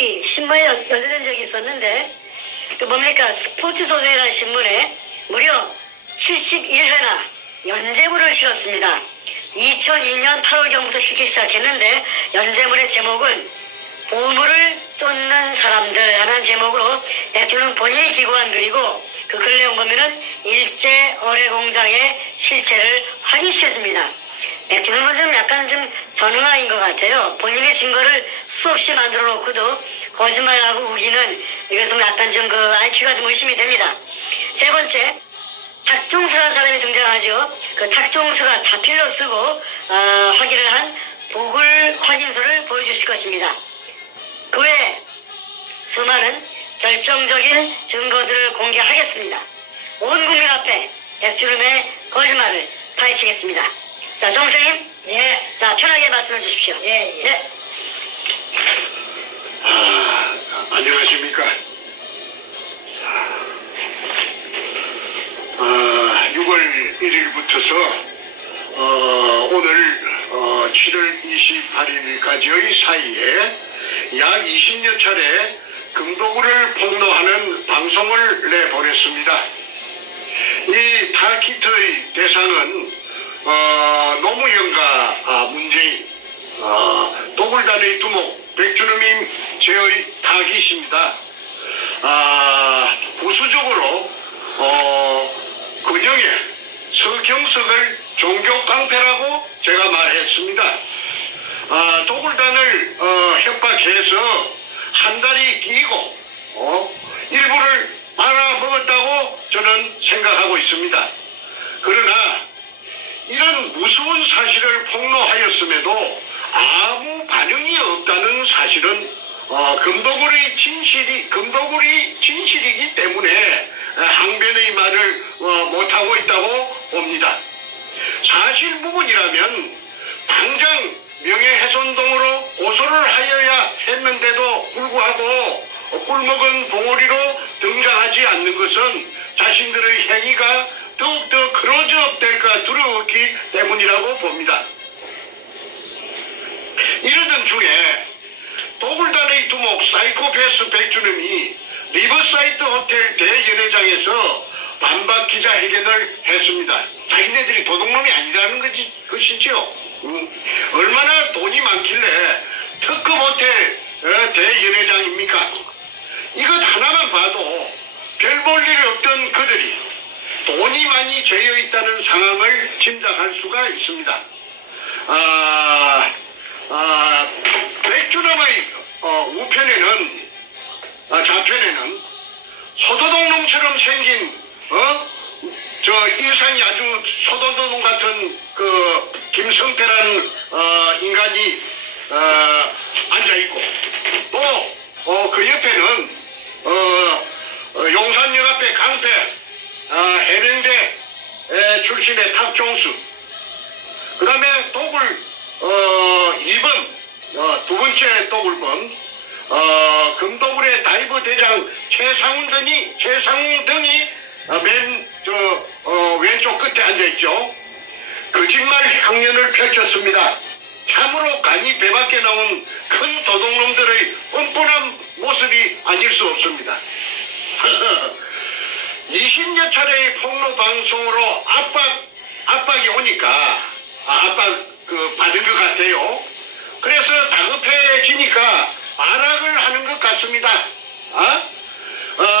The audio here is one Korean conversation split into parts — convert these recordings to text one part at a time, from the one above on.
저희 신문에 연재된 적이 있었는데 그 뭡니까 스포츠소재라는 신문에 무려 71회나 연재물을 실었습니다. 2002년 8월경부터 실기 시작했는데 연재물의 제목은 보물을 쫓는 사람들 라는 제목으로 백주는 본인이 기고한 글이고 그 글 내용 보면은 일제 어뢰공장의 실체를 확인시켜줍니다. 백주는 좀 약간 좀 전응아인 것 같아요. 본인의 증거를 수없이 만들어 놓고도 거짓말하고 우기는 이것은 약간 좀 그 IQ가 좀 의심이 됩니다. 세 번째, 탁종수라는 사람이 등장하죠. 그 탁종수가 자필로 쓰고 확인을 한 도굴 확인서를 보여주실 것입니다. 그 외에 수많은 결정적인 증거들을 공개하겠습니다. 온 국민 앞에 백주름의 거짓말을 파헤치겠습니다. 자, 정선생님. 예. 자, 편하게 말씀해 주십시오. 예. 네. 안녕하십니까. 6월 1일부터서 오늘 7월 28일까지의 사이에 약 20여 차례 금도구를 폭로하는 방송을 내보냈습니다. 이 타키트의 대상은 노무현과 문재인, 도굴단의 두목 백주름임 제의 타깃입니다. 부수적으로 근영의 서경석을 종교 깡패라고 제가 말했습니다. 도굴단을 협박해서 한 달이 끼고 일부를 말아먹었다고 저는 생각하고 있습니다. 그러나 이런 무서운 사실을 폭로하였음에도 아무 반응이 없다는 사실은 금도굴이 진실이기 때문에 항변의 말을 못하고 있다고 봅니다. 사실무근이라면 당장 명예훼손등으로 고소를 하여야 했는데도 불구하고 꿀먹은 봉오리로 등장하지 않는 것은 자신들의 행위가 더욱더 클로즈업될까 두려웠기 때문이라고 봅니다. 이러던 중에 도굴단의 두목 사이코패스 백주름이 리버사이드 호텔 대연회장에서 반박 기자회견을 했습니다. 자기네들이 도둑놈이 아니라는 것이죠. 얼마나 돈이 많길래 특급 호텔 대연회장입니까? 이것 하나만 봐도 별 볼 일 없던 그들이 돈이 많이 죄어 있다는 상황을 짐작할 수가 있습니다. 백주름의 우편에는 좌편에는 소도둑놈처럼 생긴 저 인상이 아주 소도둑놈 같은 그 김성태라는 인간이 앉아 있고 또 그 옆에는 용산역 앞에 강패 해병대 출신의 탁종수, 그 다음에 도굴 2번 두 번째 도굴범 금도굴의 다이버 대장 최상훈 등이 왼쪽 끝에 앉아있죠. 거짓말 향연을 펼쳤습니다. 참으로 간이 배밖에 나온 큰 도둑놈들의 뻔뻔한 모습이 아닐 수 없습니다. 20여 차례의 폭로 방송으로 압박이 오니까 압박 받은 것 같아요. 그래서 다급해지니까 발악을 하는 것 같습니다.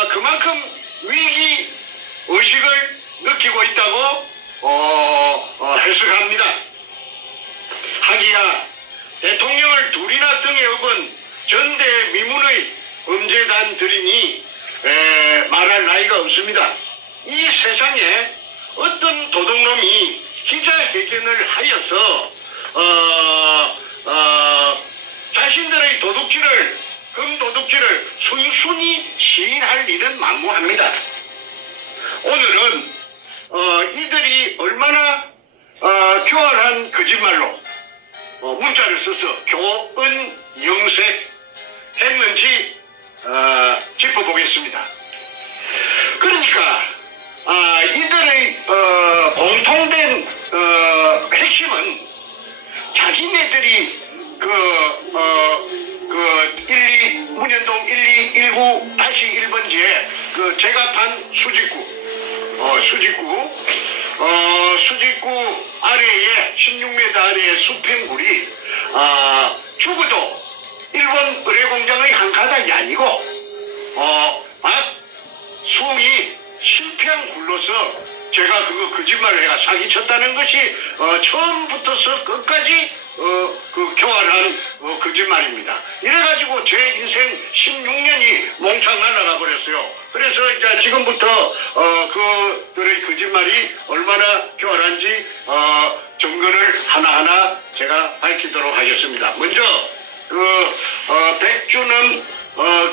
그만큼 위기 의식을 느끼고 있다고 해석합니다. 하기야 대통령을 둘이나 등에 업은 전대미문의 범죄단들이니 말할 나이가 없습니다. 이 세상에 어떤 도둑놈이 기자회견을 하여서 자신들의 금도둑질을 순순히 시인할 일은 만무합니다. 오늘은 이들이 얼마나 교활한 거짓말로 문자를 써서 교은영색 했는지 짚어보겠습니다. 그러니까 이들의 공통된 핵심은 자기네들이 문현동 1219-1번지에 그 제가 판 수직구 아래에 16m 아래에 수평굴이 죽어도 일본 의뢰공장의 한 가닥이 아니고 수이 실패한 굴로서 제가 그거 거짓말을 해가 사기쳤다는 것이 처음부터서 끝까지 교활한 거짓말입니다. 이래가지고 제 인생 16년이 몽창 날아가 버렸어요. 그래서 이제 지금부터 그들의 거짓말이 얼마나 교활한지 증거를 하나하나 제가 밝히도록 하겠습니다. 먼저 백준엄,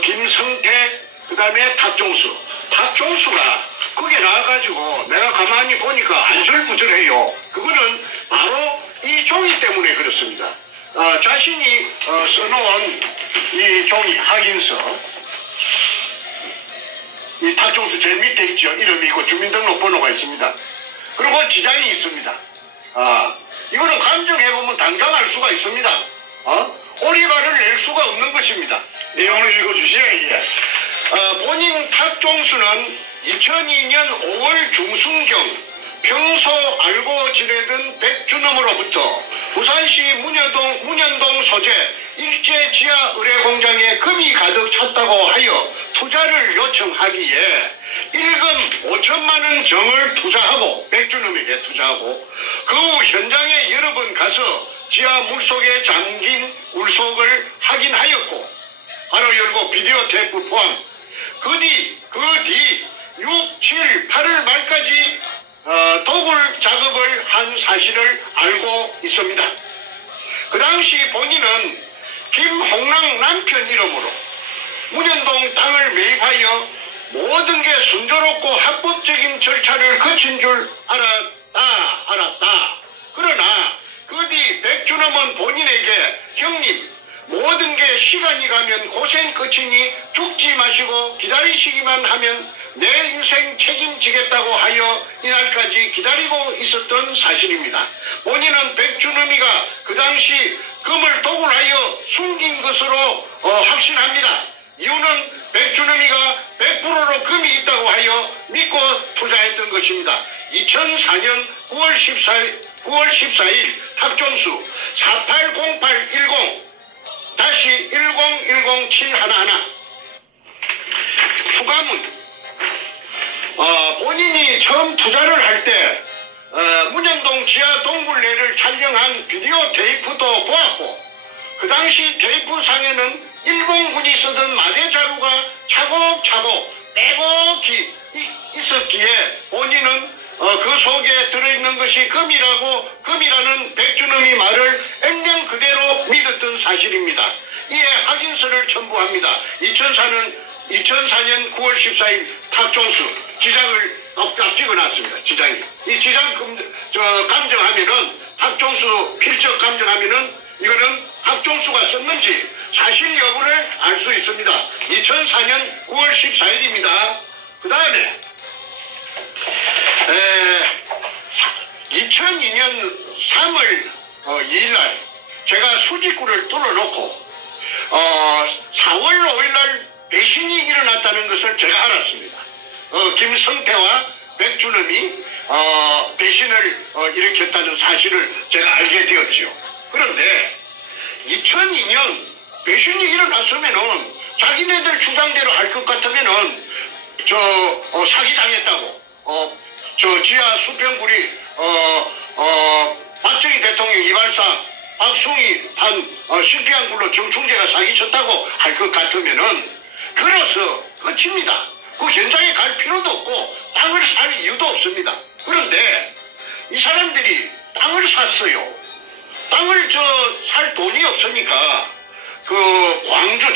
김성태, 그 다음에 탁종수가 거기에 나와가지고 내가 가만히 보니까 안절부절해요. 그거는 바로 이 종이 때문에 그렇습니다. 자신이 써놓은 이 종이 확인서, 이 탁종수 제일 밑에 있죠. 이름이 있고 주민등록번호가 있습니다. 그리고 지장이 있습니다. 이거는 감정해보면 당장 알 수가 있습니다. 오리발을 낼 수가 없는 것입니다. 내용을 읽어주시죠. 이게. 본인 탁종수는 2002년 5월 중순경 평소 알고 지내던 백준엄으로부터 부산시 문현동 소재 일제 지하 의뢰공장에 금이 가득 찼다고 하여 투자를 요청하기에 일금 5천만 원 정을 투자하고 백준엄에게 투자하고 그 후 현장에 여러 번 가서 지하 물속에 잠긴 울속을 확인하였고 바로 열고 비디오 테이프 포함 그 뒤 6, 7, 8월 말까지 도굴 작업을 한 사실을 알고 있습니다. 그 당시 본인은 김홍랑 남편 이름으로 문현동 땅을 매입하여 모든 게 순조롭고 합법적인 절차를 거친 줄 알았다. 그러나 그 뒤 백준엄은 본인에게 형님 모든 게 시간이 가면 고생 끝이니 죽지 마시고 기다리시기만 하면 내 인생 책임지겠다고 하여 이날까지 기다리고 있었던 사실입니다. 본인은 백준엄이가 그 당시 금을 도굴하여 숨긴 것으로 확신합니다. 이유는 백준엄이가 100%로 금이 있다고 하여 믿고 투자했던 것입니다. 2004년 9월 14일 탁종수 480810-1010711 추가문 본인이 처음 투자를 할 때 문현동 지하 동굴내를 촬영한 비디오 테이프도 보았고 그 당시 테이프상에는 일본군이 쓰던 마대 자루가 차곡차곡 빼곡히 있었기에 본인은 그 속에 들어있는 것이 금이라는 백준엄이 말을 액면 그대로 믿었던 사실입니다. 이에 확인서를 첨부합니다. 2004년 9월 14일 탁종수 지장을 딱 찍어놨습니다. 지장이. 이 지장 감정하면은 탁종수 필적 감정하면은 이거는 탁종수가 썼는지 사실 여부를 알 수 있습니다. 2004년 9월 14일입니다. 그 다음에 2002년 3월 2일날 제가 수직구를 뚫어놓고 4월 5일날 배신이 일어났다는 것을 제가 알았습니다. 김성태와 백준엄이 배신을 일으켰다는 사실을 제가 알게 되었지요. 그런데 2002년 배신이 일어났으면은 자기네들 주장대로 할 것 같으면은 사기당했다고 지하 수평굴이 박정희 대통령 이발사 박숭이 한 실패한 굴로 정충재가 사기쳤다고 할 것 같으면은 그래서 끝입니다. 그 현장에 갈 필요도 없고 땅을 살 이유도 없습니다. 그런데 이 사람들이 땅을 샀어요. 땅을 살 돈이 없으니까 그 광주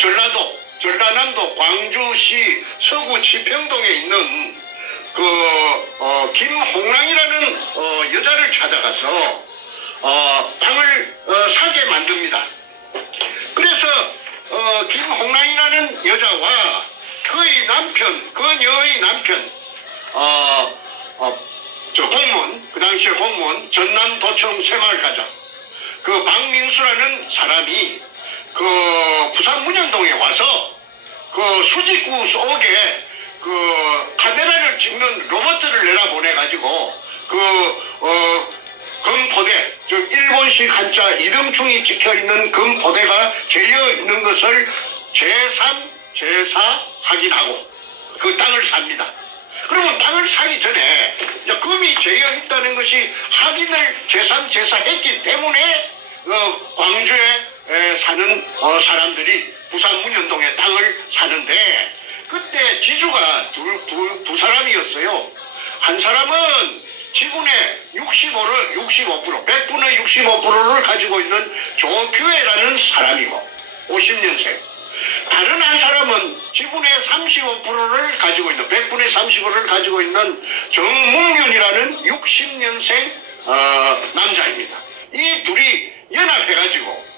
전라남도 광주시 서구 지평동에 있는 김홍랑이라는 여자를 찾아가서 땅을 사게 만듭니다. 그래서 김홍랑이라는 여자와 그녀의 남편 공무원, 그 당시에 공무원 전남도청 새마을 가장 그 박민수라는 사람이 그 부산 문현동에 와서 그 수직구 속에 그 카메라를 찍는 로봇을 내려보내가지고 금포대, 즉 일본식 한자 이등충이 찍혀있는 금포대가 재어 있는 것을 제3, 제4 확인하고 그 땅을 삽니다. 그러면 땅을 사기 전에 이제 금이 재어 있다는 것이 확인을 제3, 제4 했기 때문에 광주에 사는 사람들이 부산 문현동의 땅을 사는데 그때 지주가 두 사람이었어요. 한 사람은 지분의 65%, 100분의 65%를 가지고 있는 조규혜라는 사람이고 50년생. 다른 한 사람은 지분의 35%를 가지고 있는 100분의 35%를 가지고 있는 정문균이라는 60년생 남자입니다. 이 둘이 연합해가지고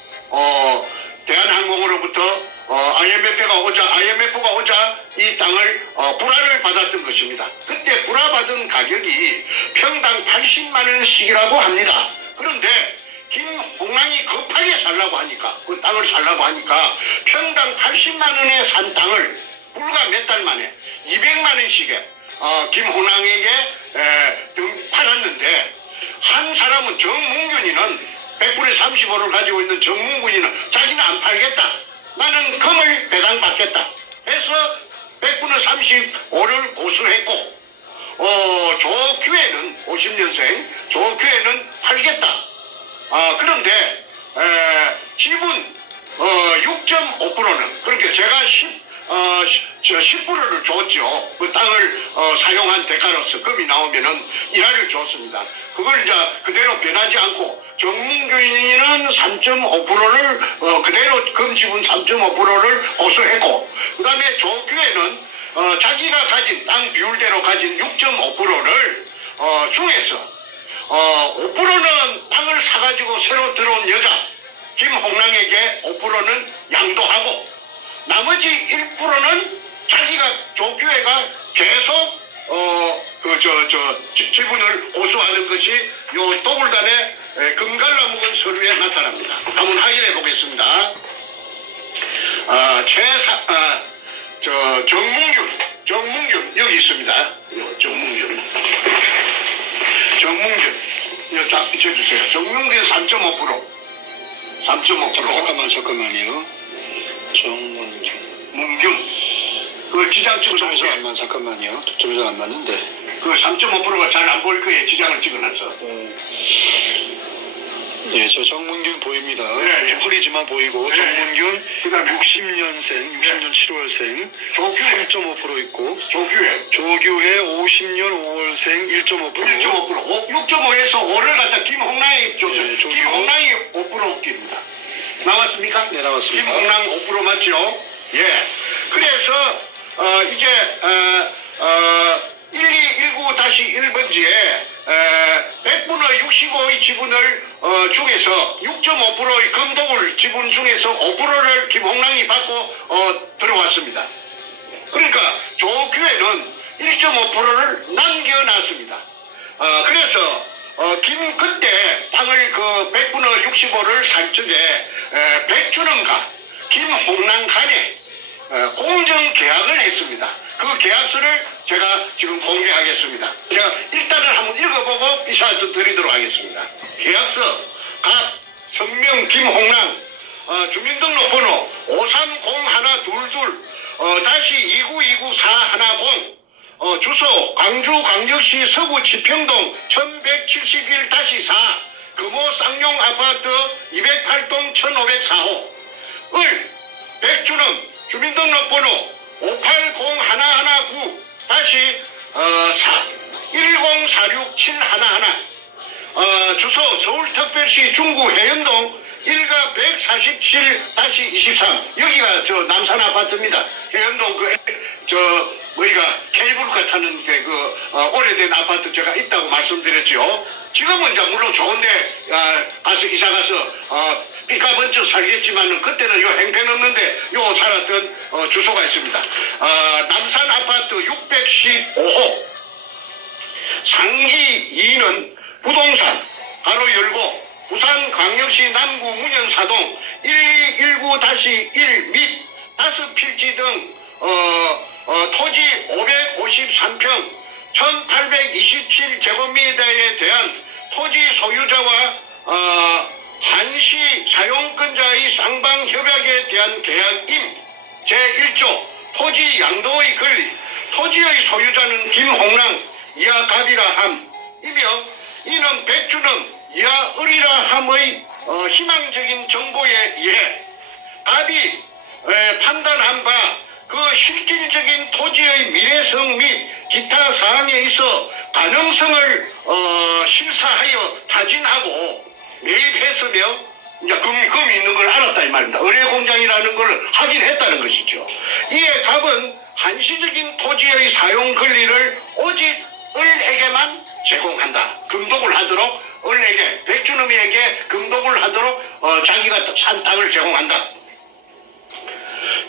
대한항공으로부터 IMF가 오자 이 땅을 불화를 받았던 것입니다. 그때 불화 받은 가격이 평당 80만 원씩이라고 합니다. 그런데 김홍랑이 급하게 살라고 하니까 그 땅을 살라고 하니까 평당 80만 원에 산 땅을 불과 몇 달 만에 200만 원씩에 김홍랑에게 팔았는데 한 사람은 정문균이는 100분의 35를 가지고 있는 정문군이는 자기는 안 팔겠다. 나는 금을 배당받겠다. 해서 100분의 35를 고수했고 조규혜는 50년생 조규혜는 팔겠다. 그런데 지분 6.5%는 그렇게 제가 10%를 줬죠. 그 땅을 사용한 대가로서 금이 나오면은 1화를 줬습니다. 그걸 이제 그대로 변하지 않고 정문균이는 3.5%를 그대로 금 지분 3.5%를 고수했고 그 다음에 조규혜는 자기가 가진 땅 비율대로 가진 6.5%를 중에서 5%는 땅을 사가지고 새로 들어온 여자 김홍랑에게 5%는 양도하고 나머지 1%는 자기가 조규혜가 계속 지분을 고수하는 것이 요 도굴단의 금갈라 묵은 서류에 나타납니다. 한번 확인해 보겠습니다. 정문균 여기 있습니다. 정문균 이거 딱 비춰주세요. 정문균 3.5%. 잠깐만요. 문균. 그 지장 초점에서 찍어놨어요. 안 맞, 잠깐만요. 초점에서 안 맞는데. 그 3.5%가 잘 안 보일 거예요. 지장을 찍어놨어. 예, 저 정문균 보입니다. 예, 예. 좀 흐리지만 보이고 예, 정문균 그다음에 60년생, 60년 7월생 조규혜. 3.5% 있고 조규혜. 조규혜 50년 5월생 1.5%. 1.5%. 6.5에서 5를 갖다 김홍랑이 줬어요. 예, 조규. 김홍랑이 5% 웃깁니다. 나왔습니까? 네, 나왔습니다. 김홍랑 5% 맞죠? 예. 그래서 이제 1219-1번지에 100분의 65의 지분을 중에서 6.5%의 금도굴 지분 중에서 5%를 김홍랑이 받고 들어왔습니다. 그러니까 조규혜는 1.5%를 남겨놨습니다. 그래서 그때 땅을 그 100분의 65를 살 적에 백준원과 김홍랑 간에 공정 계약을 했습니다. 그 계약서를 제가 지금 공개하겠습니다. 제가 일단은 한번 읽어보고 비사트 드리도록 하겠습니다. 계약서 각 성명 김홍랑 주민등록번호 5301222-2929410 주소 광주광역시 서구 지평동 1171-4 금호 쌍용 아파트 208동 1504호 을 백준원 주민등록번호 580-1046711 주소 서울특별시 중구 해연동 1가 147-23 여기가 저 남산 아파트입니다. 해연동 뭐이가 케이블카 타는 오래된 아파트 제가 있다고 말씀드렸죠. 지금은 이제 물론 좋은데 가서 이사 가서 삐까 번쩍 살겠지만은 그때는 요 행편없는데 요 살았던 주소가 있습니다. 남산 아파트 615호 상기 2는 부동산 가로 열고 부산광역시 남구 문현사동 1219-1 및 5필지 등 토지 553평 1827제곱미터에 대한 토지 소유자와 한시 사용권자의 쌍방 협약에 대한 계약임 제1조 토지 양도의 권리 토지의 소유자는 김홍랑 이하 갑이라 함이며 이는 백주는 이하 을이라 함의 희망적인 정보에 의해 갑이 판단한 바 그 실질적인 토지의 미래성 및 기타 사항에 있어 가능성을 실사하여 타진하고 매입했으며 이제 금이 있는 걸 알았다 이 말입니다. 의뢰공장이라는 걸 확인했다는 것이죠. 이에 갑은 한시적인 토지의 사용 권리를 오직 을에게만 제공한다. 금독을 하도록 을에게 백주놈에게 금독을 하도록 자기가 산 땅을 제공한다.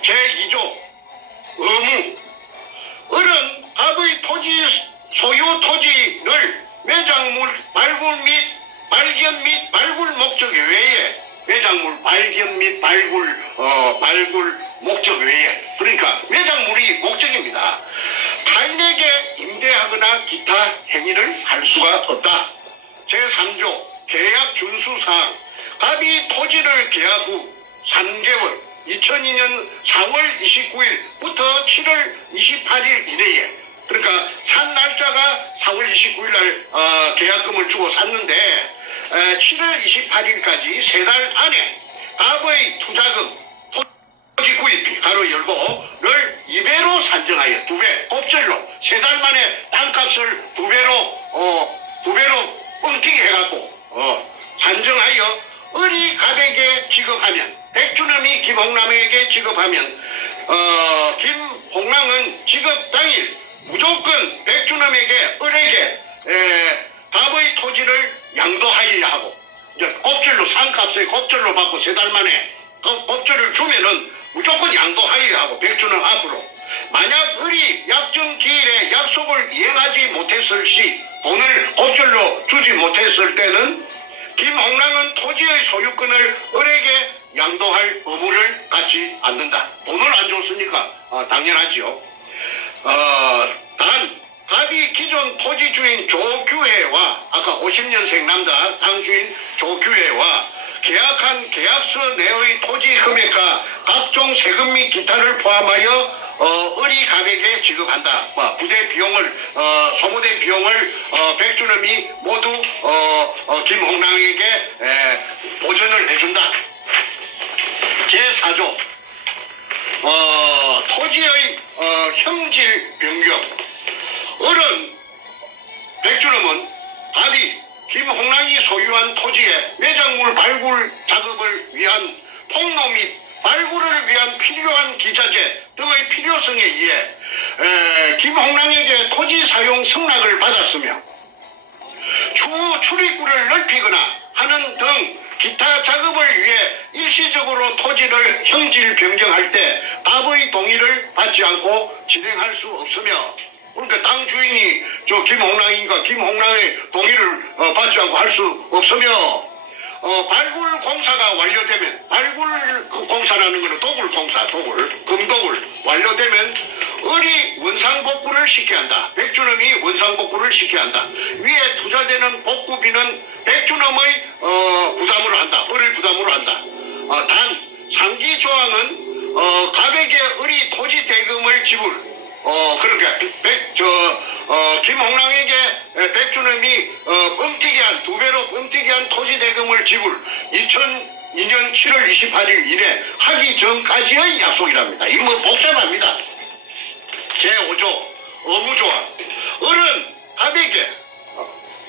제2조 의무 을은 갑의 토지 소유 토지를 매장물 발굴 및 발견 및 발굴 목적 외에 매장물 발견 및 발굴 목적 외에 그러니까 매장물이 목적입니다. 타인에게 임대하거나 기타 행위를 할 수가 없다. 제3조 계약 준수사항 갑이 토지를 계약 후 3개월 2002년 4월 29일부터 7월 28일 이내에 그러니까 산 날짜가 4월 29일 날 계약금을 주고 샀는데 7월 28일까지 3달 안에 갑의 투자금 토지 구입비 가로 열고를 2배로 산정하여 2배 곱절로 3달 만에 땅값을 2배로 뻥튀기 해갖고 산정하여 을이 갑에게 지급하면 백주놈이 김홍남에게 지급하면 김홍남은 지급 당일 무조건 백주놈에게 을에게 갑의 토지를 양도하여야 하고 곱절로 산값에 곱절로 받고 3달 만에 곱절을 주면은 무조건 양도하여야 하고 백주놈 앞으로 만약 을이 약정 기일에 약속을 이행하지 못했을 시 돈을 곱절로 주지 못했을 때는 김홍랑은 토지의 소유권을 을에게 양도할 의무를 갖지 않는다. 돈을 안 줬으니까 당연하지요. 단 갑이 기존 토지 주인 조규혜와 아까 50년생 남자 땅 주인 조규혜와 계약한 계약서 내의 토지 금액과 각종 세금 및 기타를 포함하여 을이 갑에게 지급한다. 부대 비용을 소모된 비용을 백주놈이 모두 김홍랑에게 보전을 해준다. 제4조 토지의 형질 변경 을은 백주놈은 갑이 김홍랑이 소유한 토지에 매장물 발굴 작업을 위한 통로 및 발굴을 위한 필요한 기자재 등의 필요성에 의해 김홍랑에게 토지 사용 승낙을 받았으며 추후 출입구를 넓히거나 하는 등 기타 작업을 위해 일시적으로 토지를 형질 변경할 때 갑의 동의를 받지 않고 진행할 수 없으며 그러니까 땅 주인이 저 김홍랑인가 김홍랑의 동의를 받지 않고 할 수 없으며 발굴 공사가 완료되면 발굴 공사라는 것은 도굴 공사 금도굴 완료되면 을이 원상복구를 시켜야 한다. 백주놈이 원상복구를 시켜야 한다. 위에 투자되는 복구비는 백주놈의 부담으로 한다. 을을 부담으로 한다. 단 상기 조항은 갑에게 을이 토지 대금을 지불 그러니까 김홍랑에게 백주놈이 뻥튀기한 2배로 뻥튀기한 토지 대금을 지불 2002년 7월 28일 이내 하기 전까지의 약속이랍니다. 이거 뭐 복잡합니다. 제5조 의무조항 을은 갑에게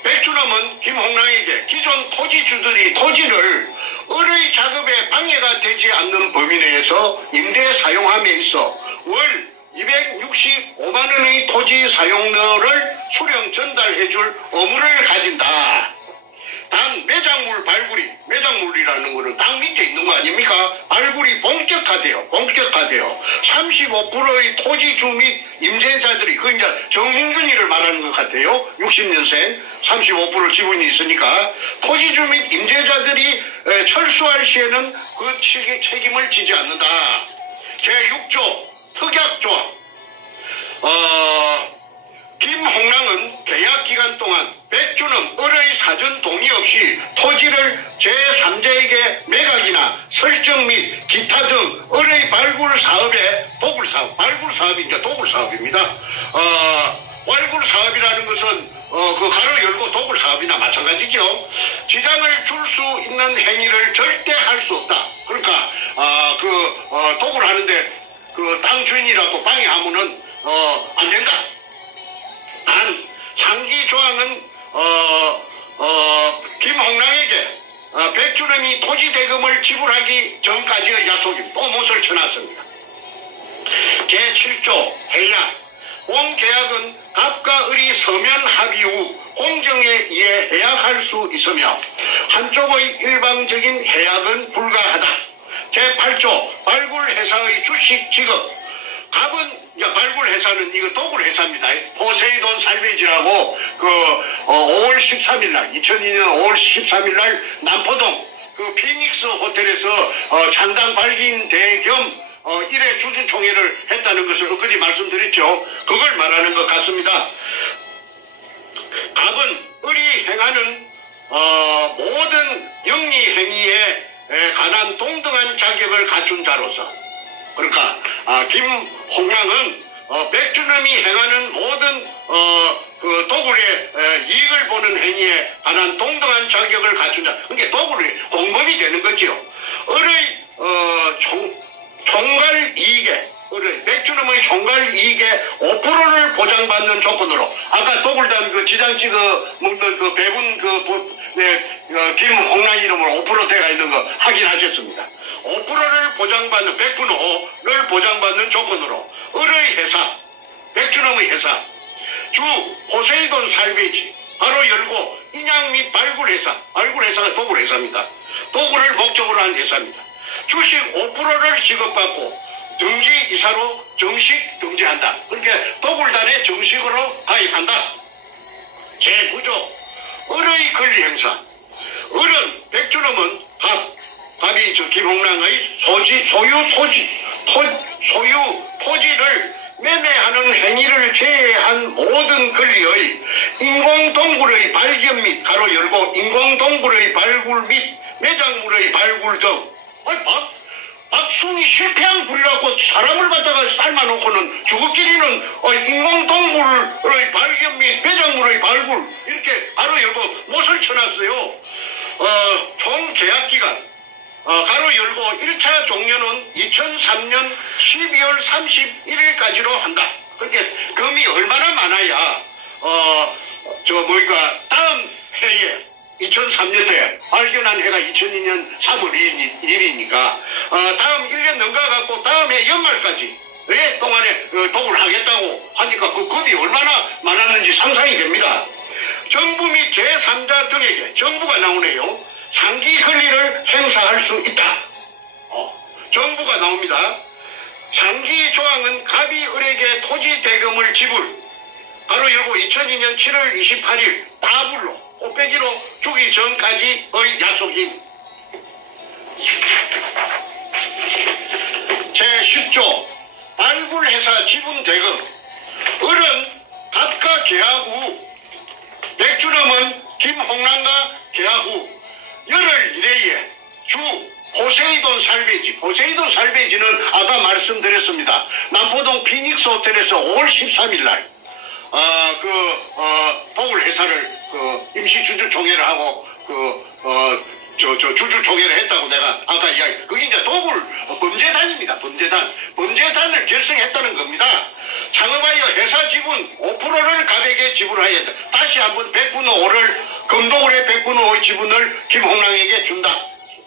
백주놈은 김홍랑에게 기존 토지주들이 토지를 을의 작업에 방해가 되지 않는 범위 내에서 임대 사용함에 있어 월 265만 원의 토지 사용료를 수령 전달해 줄 의무를 가진다. 단 매장물 발굴이 매장물이라는 거는 땅 밑에 있는 거 아닙니까? 발굴이 본격화돼요. 35%의 토지주 및 임대자들이 그 이제 정민균이를 말하는 것 같아요. 60년생 35% 지분이 있으니까 토지주 및 임대자들이 철수할 시에는 그 책임을 지지 않는다. 제6조 특약조항. 김홍랑은 계약 기간 동안 백주는 을의 사전 동의 없이 토지를 제3자에게 매각이나 설정 및 기타 등 을의 발굴 사업에 발굴 사업이 도굴 사업입니다. 발굴 사업이라는 것은 그 가로 열고 도굴 사업이나 마찬가지죠. 지장을 줄 수 있는 행위를 절대 할 수 없다. 그러니까 도굴 하는데 그 땅 주인이라고 방해하면은 안 된다. 단 상기 조항은 김홍랑에게 백주름이 토지 대금을 지불하기 전까지의 약속입니다. 또 못을 쳐놨습니다. 제7조 해약. 본 계약은 갑과 을이 서면 합의 후 공정에 의해 해약할 수 있으며 한쪽의 일방적인 해약은 불가하다. 제8조 발굴회사의 주식 지급. 갑은 발굴회사는 이거 도굴회사입니다. 포세이돈 살베이지라고 5월 13일 날 2002년 5월 13일 날 남포동 그 피닉스 호텔에서 잔당 발긴 대겸 1회 주주총회를 했다는 것을 엊그제 말씀드렸죠. 그걸 말하는 것 같습니다. 갑은 을이 행하는 모든 영리 행위에 관한 동등한 자격을 갖춘 자로서, 그러니까 김홍랑은 백주놈이 행하는 모든 그 도굴의 이익을 보는 행위에 관한 동등한 자격을 갖춘 자. 그러니까 도굴이 공범이 되는 거죠. 을의 총괄 이익에 백주놈의 총괄 이익의 5%를 보장받는 조건으로, 아까 도굴단 그 지장 찍어 먹는 그 배분 김홍랑 이름으로 5% 돼가 있는 거 확인하셨습니다. 5%를 보장받는 100%를 보장받는 조건으로 을의 회사, 백주놈의 회사, 주 포세이돈 살베이지 바로 열고 인양 및 발굴회사가 도굴회사입니다. 도굴을 목적으로 한 회사입니다. 주식 5%를 지급받고 등기 이사로 정식 등재한다. 그러니까 도굴단에 정식으로 가입한다. 제9조 을의 권리행사. 을은 백주놈은 갑이 김홍랑의 소유 토지를 매매하는 행위를 제외한 모든 권리의 인공동굴의 발견 및 가로 열고 인공동굴의 발굴 및 매작물의 발굴 등. 박숭이 실패한 굴이라고 사람을 갖다가 삶아놓고는 주거끼리는 인공동굴의 발견 및 매작물의 발굴 이렇게 가로 열고 못을 쳐놨어요. 총 계약기간 가로 열고 1차 종료는 2003년 12월 31일까지로 한다. 그렇게 금이 얼마나 많아야 다음 해에 2003년에 발견한 해가 2002년 3월 1일이니까 다음 1년 넘어가갖고 다음 해 연말까지 동안에 도굴을 하겠다고 하니까 그 금이 얼마나 많았는지 상상이 됩니다. 정부 및 제3자 등에게 정부가 나오네요. 상기 권리를 행사할 수 있다. 정부가 나옵니다. 상기 조항은 갑이 을에게 토지 대금을 지불 가로 열고 2002년 7월 28일 따블로 꽃배기로 주기 전까지의 약속임. 제10조 발굴회사 지분 대금. 을은 갑과 계약 후 백주놈은 김홍랑과 계약 후 열흘 이내에 주 포세이돈 살베이지는 아까 말씀드렸습니다. 남포동 피닉스 호텔에서 5월 13일 날 도굴 회사를 임시 주주총회를 하고 주주총회를 했다고 내가 아까 이야기. 그게 이제 도굴 범죄단입니다. 범죄단을 결성했다는 겁니다. 창업하여 회사 지분 5%를 갑에게 지불하여야 한다. 다시 한번 100분의 5를 금도굴의 100분의 5의 지분을 김홍랑에게 준다.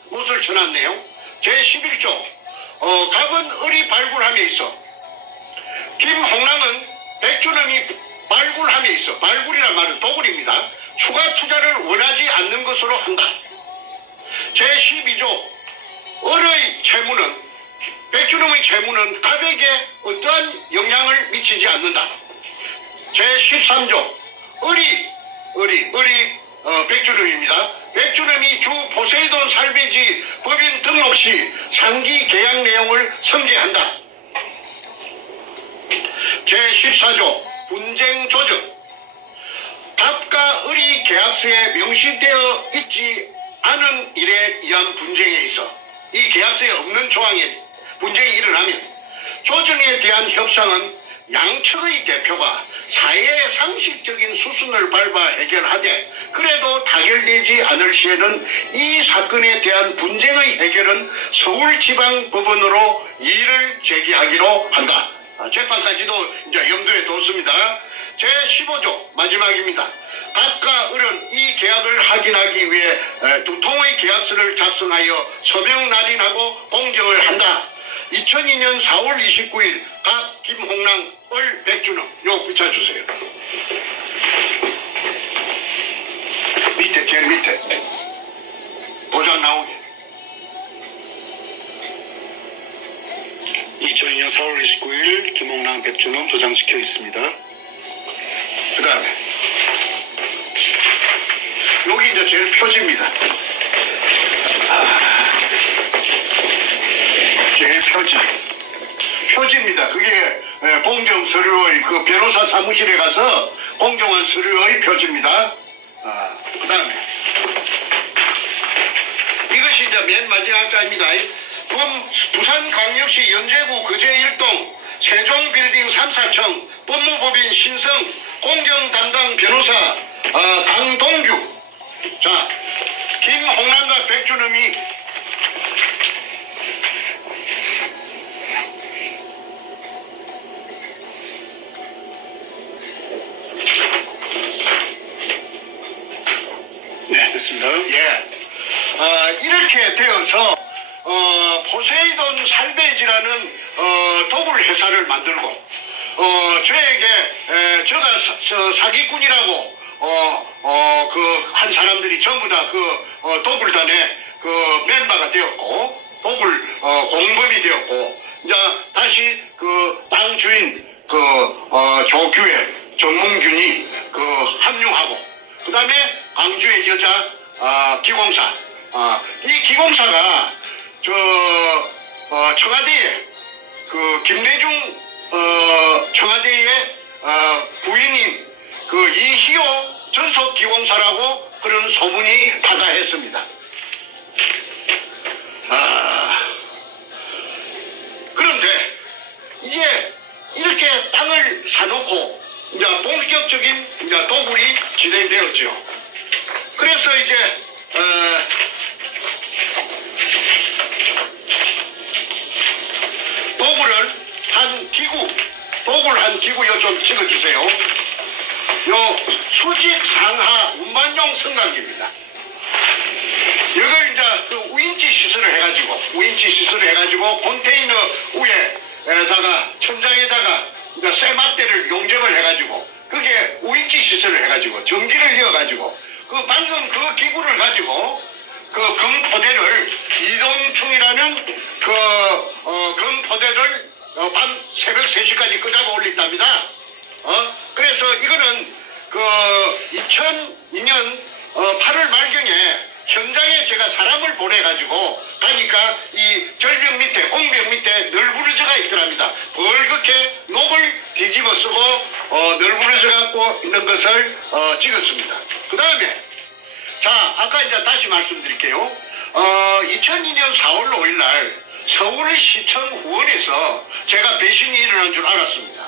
못을 쳐놨네요. 제11조 갑은 을이 발굴함에 있어 김홍랑은 백주놈이 발굴함에 있어, 발굴이란 말은 도굴입니다. 추가 투자를 원하지 않는 것으로 한다. 제12조 을의 채무는 백주놈의 채무는 갑에게 어떠한 영향을 미치지 않는다. 제13조 을이 백주놈입니다. 백준원이 주 포세이돈 살배지 법인 등록 시 상기 계약 내용을 성계한다. 제14조 분쟁 조정. 답과 을이 계약서에 명시되어 있지 않은 일에 의한 분쟁에 있어 이 계약서에 없는 조항에 분쟁이 일어나면 조정에 대한 협상은 양측의 대표가 사회의 상식적인 수순을 밟아 해결하되 그래도 타결되지 않을 시에는 이 사건에 대한 분쟁의 해결은 서울지방법원으로 이의를 제기하기로 한다. 재판까지도 이제 염두에 뒀습니다. 제15조 마지막입니다. 답과 을은 이 계약을 확인하기 위해 두 통의 계약서를 작성하여 서명 날인하고 공정을 한다. 2002년 4월 29일 각 김홍랑, 을, 백준호 요 붙여주세요. 밑에 제일 밑에 도장 나오게. 2002년 4월 29일 김홍랑 백준호 도장 찍혀 있습니다. 그 다음에 여기 이제 제일 표지입니다. 제일 표지입니다. 그게 공정 서류의 그 변호사 사무실에 가서 공정한 서류의 표지입니다. 그 다음에 이것이 이제 맨 마지막 자입니다. 부산광역시 연제구 거제 1동 세종빌딩 3사청 법무법인 신성 공정 담당 변호사 강동규. 자, 김홍남과 백준음이 네, 됐습니다. 예, 이렇게 되어서 포세이돈 살베지라는 도굴 회사를 만들고 저에게 제가 사기꾼이라고 그 한 사람들이 전부 다 그 도굴단의 그 멤버가 되었고 도굴 공범이 되었고 이제 다시 그 땅 주인 그 조규의 정문균이 그 합류하고 그 다음에 광주의 여자 기공사 이 기공사가 청와대에 그 김대중 청와대의 부인인 그 이희호 전속기공사라고 그런 소문이 다다했습니다. 그런데 이제 이렇게 땅을 사놓고 이제 본격적인 이제 도굴이 진행되었죠. 그래서 이제 도굴 한 기구 요 좀 찍어주세요. 요 수직 상하 운반용 승강기입니다. 이걸 이제 그 우인지 시설을 해가지고 컨테이너 위에다가 천장에다가 이제 쇠막대를 용접을 해가지고 그게 우인지 시설을 해가지고 전기를 이어가지고 그 방금 그 기구를 가지고 그 금포대를 이동충이라는 그 금포대를 밤 새벽 3시까지 끄자고 올린답니다. 그래서 이거는 그 2002년 8월 말경에 현장에 제가 사람을 보내가지고 가니까 이 절벽 밑에 옹벽 밑에 널브러져가 있더랍니다. 벌겋게 녹을 뒤집어 쓰고 널브러져 갖고 있는 것을 찍었습니다. 그 다음에 자 아까 이제 다시 말씀드릴게요. 2002년 4월 5일 날 서울시청 후원에서 제가 배신이 일어난 줄 알았습니다.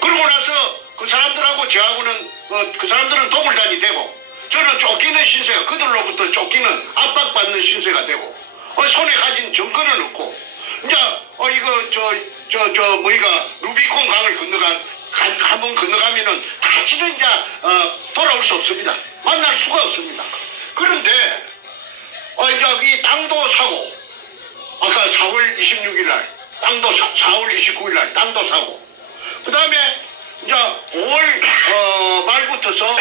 그러고 나서 그 사람들하고 저하고는 그 사람들은 도굴단이 되고 저는 쫓기는 신세가 그들로부터 쫓기는 압박받는 신세가 되고 손에 가진 정권은 없고 이제 이거 뭐이가 루비콘 강을 한번 건너가면은 다시는 이제 돌아올 수 없습니다. 만날 수가 없습니다. 그런데 이제 이 땅도 사고 아까 4월 26일 날 땅도 4월 29일 날 땅도 사고 그 다음에 이제 5월 말부터서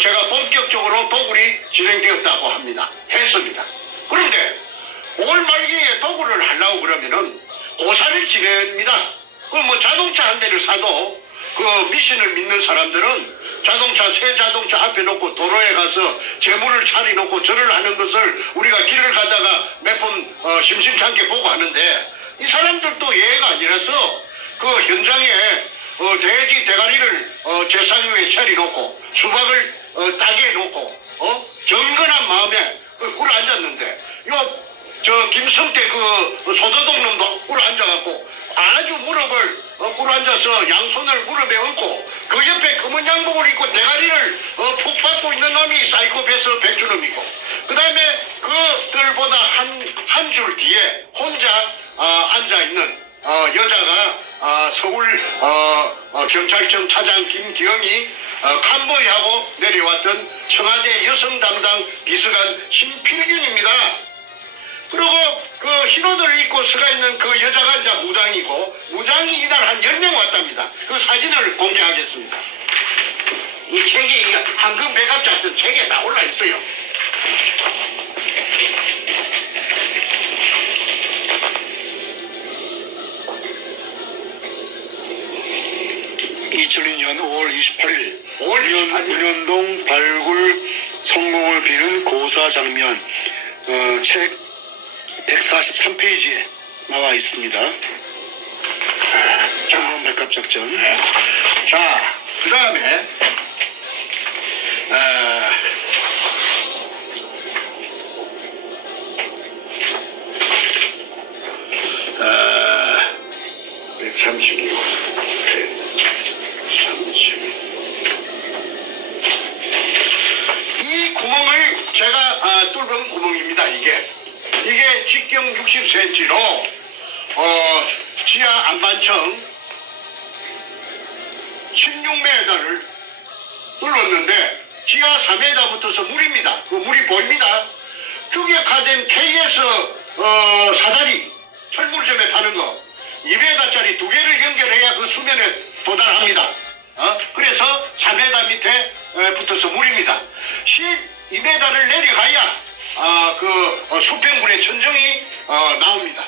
제가 본격적으로 도굴이 진행되었다고 했습니다. 그런데 5월 말기에 도굴을 하려고 그러면은 고사를 지냅니다. 그 뭐 자동차 한 대를 사도 그 미신을 믿는 사람들은 자동차 새 자동차 앞에 놓고 도로에 가서 재물을 차려놓고 절을 하는 것을 우리가 길을 가다가 몇 번 심심찮게 보고 하는데 이 사람들도 예의가 아니라서 그 현장에 돼지 대가리를 제상 위에 차려놓고 수박을 따게 해놓고 경건한 마음에 꿇어 앉았는데 저 김성태 그 소도동 놈도 꿇어 앉아갖고 아주 무릎을 꿇어 앉아서 양손을 무릎에 얹고 그 옆에 검은 양복을 입고 대가리를 푹 받고 있는 놈이 사이코패스 백주놈이고 그 다음에 그들보다 한 줄 뒤에 혼자 앉아있는 여자가 서울 경찰청 차장 김기영이 캄보이하고 내려왔던 청와대 여성 담당 비서관 신필균입니다. 그리고 그 흰옷을 입고 서가 있는 그 여자가 이제 무당이고 무당이 이달 한 10명 왔답니다. 그 사진을 공개하겠습니다. 이 책에 황금 백합자 같은 책에 다 올라 있어요. 2002년 5월 28일 5월 28일. 문현동 발굴 성공을 비는 고사 장면 책 143페이지에 나와 있습니다. 황금 백합작전. 자, 그 다음에 어, 136 이 구멍을 제가 뚫은 구멍입니다. 이게 직경 60cm로 지하 안반층 16m를 뚫었는데 지하 4m 붙어서 물입니다. 그 물이 보입니다. 규격화된 KS 사다리 철물점에 파는 거 2m짜리 두 개를 연결해야 그 수면에 도달합니다. 그래서 4m 밑에 붙어서 물입니다. 12m를 내려가야 그 수평물의 천정이 나옵니다.